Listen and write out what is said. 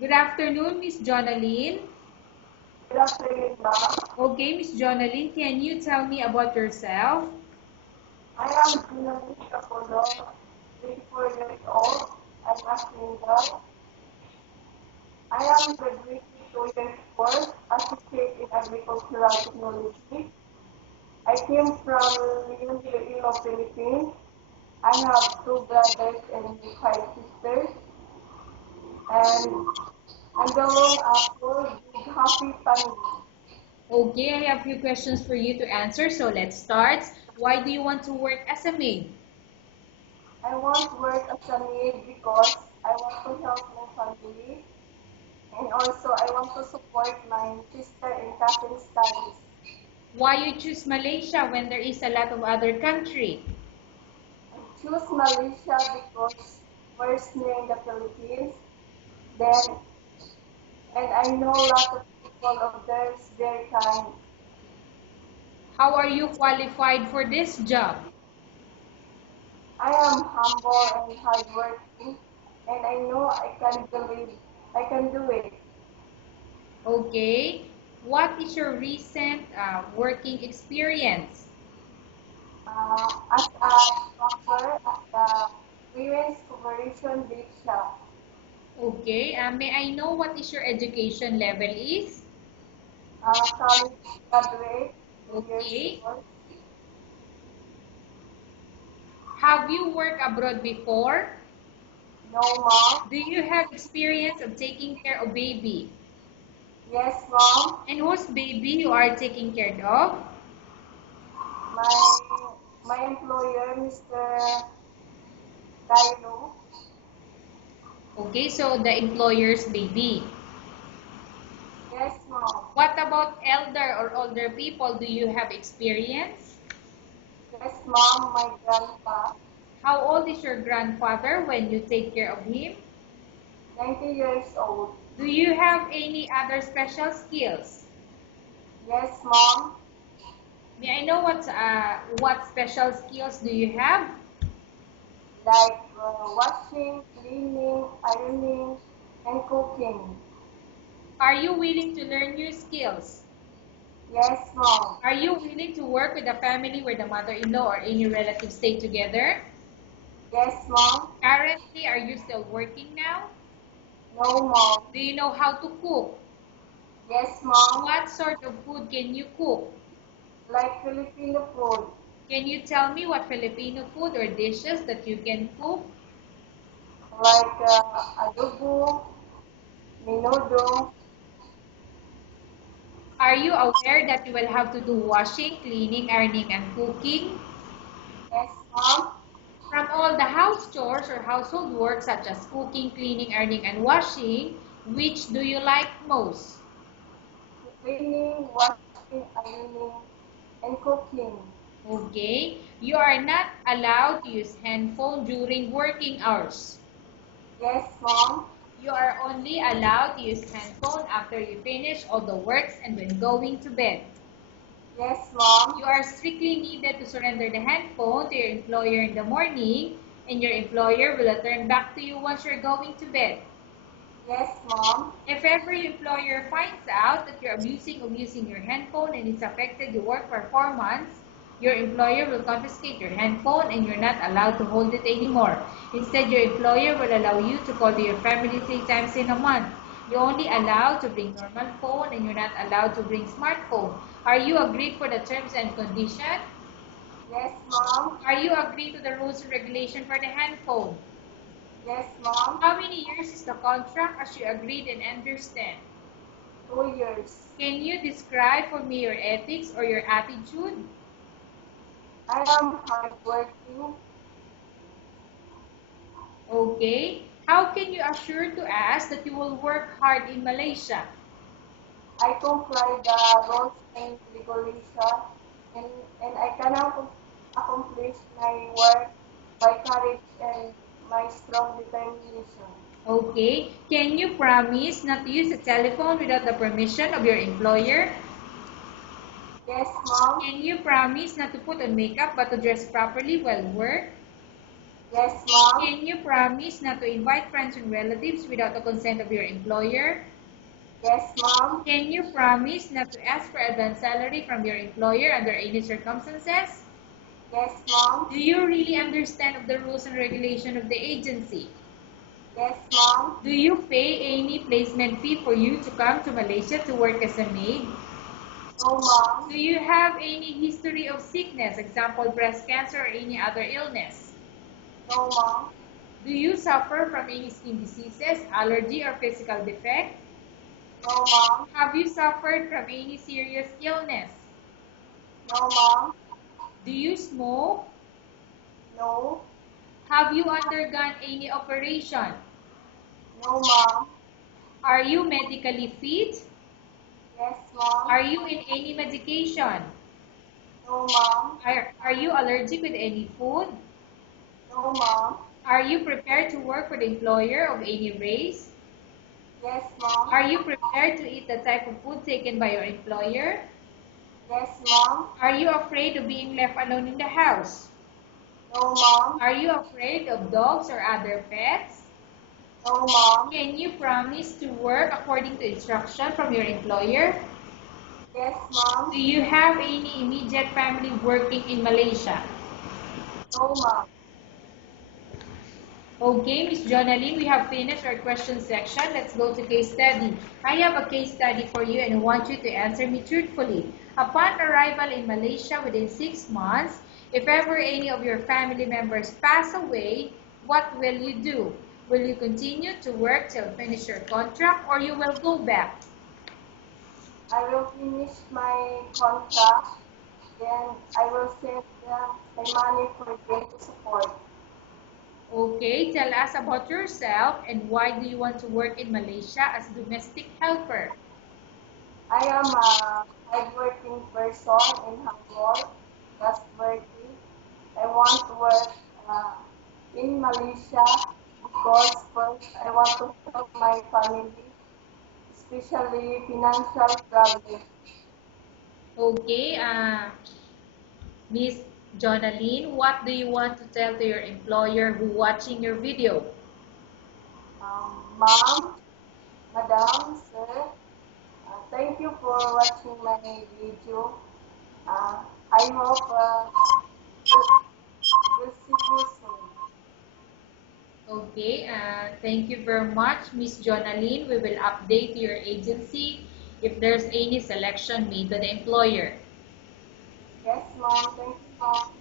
Good afternoon, Miss Jonaline. Good afternoon, ma'am. Okay, Miss Jonaline, can you tell me about yourself? I am Gunawin Kapolo, 24 years old. I'm a single. I am graduating 2 years course, Associate in Agricultural Technology. I came from Iloilo, Philippines. I have two brothers and five sisters. And I'm belong a full big happy family. Okay, I have a few questions for you to answer, so let's start. Why do you want to work as a maid? I want to work as a maid because I want to help my family. And also, I want to support my sister and cousin studies. Why you choose Malaysia when there is a lot of other country? I choose Malaysia because first near in the Philippines, then, and I know a lot of people of theirs, very kind. How are you qualified for this job? I am humble and hardworking, and I know I can do it. Okay, what is your recent working experience? As a packer at the Women's Cooperation Bake Shop. Okay, may I know what is your education level is? College graduate, 2 years Okay. old. Have you worked abroad before? No, mom. Do you have experience of taking care of baby? Yes, mom. And whose baby you are taking care of? My my employer, Mr. Dailo. Okay, so the employer's baby. Yes, mom. What about elder or older people? Do you have experience? Yes, mom. My grandpa, How old is your grandfather when you take care of him? 90 years old. Do you have any other special skills? Yes, mom. May I know what special skills do you have? Like washing, cleaning, ironing, and cooking. Are you willing to learn new skills? Yes, mom. Are you willing to work with a family where the mother-in-law or any relatives stay together? Yes, mom. Currently, are you still working now? No, mom. Do you know how to cook? Yes, mom. What sort of food can you cook? Like Filipino food. Can you tell me what Filipino food or dishes that you can cook? Like adobo, menudo. Are you aware that you will have to do washing, cleaning, ironing, and cooking? Yes, mom. From all the house chores or household work such as cooking, cleaning, ironing, and washing, which do you like most? Cleaning, washing, ironing, and cooking. Okay, you are not allowed to use handphone during working hours. Yes, mom. You are only allowed to use handphone after you finish all the works and when going to bed. Yes, mom. You are strictly needed to surrender the handphone to your employer in the morning, and your employer will return back to you once you're going to bed. Yes, mom. If ever your employer finds out that you're abusing of using your handphone and it's affected your work performance, your employer will confiscate your handphone and you're not allowed to hold it anymore. Instead, your employer will allow you to call to your family 3 times in a month. You're only allowed to bring normal phone and you're not allowed to bring smartphone. Are you agreed for the terms and conditions? Yes, mom. Are you agreed to the rules and regulation for the handphone? Yes, mom. How many years is the contract as you agreed and understand? 2 years. Can you describe for me your ethics or your attitude? I am hardworking. Okay. How can you assure to us that you will work hard in Malaysia? I comply the rules and regulation, and, and I can accomplish my work by courage and my strong determination. Okay. Can you promise not to use the telephone without the permission of your employer? Yes, mom. Can you promise not to put on makeup but to dress properly while work? Yes, ma'am. Can you promise not to invite friends and relatives without the consent of your employer? Yes, ma'am. Can you promise not to ask for advance salary from your employer under any circumstances? Yes, ma'am. Do you really understand of the rules and regulation of the agency? Yes, ma'am. Do you pay any placement fee for you to come to Malaysia to work as a maid? No, ma'am. Do you have any history of sickness, example breast cancer or any other illness? No, ma'am. Do you suffer from any skin diseases, allergy, or physical defect? No, ma'am. Have you suffered from any serious illness? No, ma'am. Do you smoke? No. Have you undergone any operation? No, ma'am. Are you medically fit? Yes, ma'am. Are you in any medication? No, ma'am. Are you allergic with any food? No, ma'am. Are you prepared to work for the employer of any race? Yes, ma'am. Are you prepared to eat the type of food taken by your employer? Yes, ma'am. Are you afraid of being left alone in the house? No, ma'am. Are you afraid of dogs or other pets? No, ma'am. Can you promise to work according to instruction from your employer? Yes, ma'am. Do you have any immediate family working in Malaysia? No, ma'am. Okay, Miss Jonalyn, we have finished our question section. Let's go to case study. I have a case study for you and I want you to answer me truthfully. Upon arrival in Malaysia within 6 months, if ever any of your family members pass away, what will you do? Will you continue to work till finish your contract or you will go back? I will finish my contract, then I will save my money for them to support. Okay, tell us about yourself and why do you want to work in Malaysia as domestic helper? I am a hardworking person in Hamburg, trustworthy. I want to work in Malaysia because first I want to help my family, especially financial problem. Okay, Miss Jonalyn, what do you want to tell to your employer who watching your video? Mom, Madam, Sir, thank you for watching my video. I hope we'll see you soon. Okay, thank you very much, Miss Jonalyn. We will update your agency if there's any selection made by the employer. Yes, Mom. Thank you, Mom.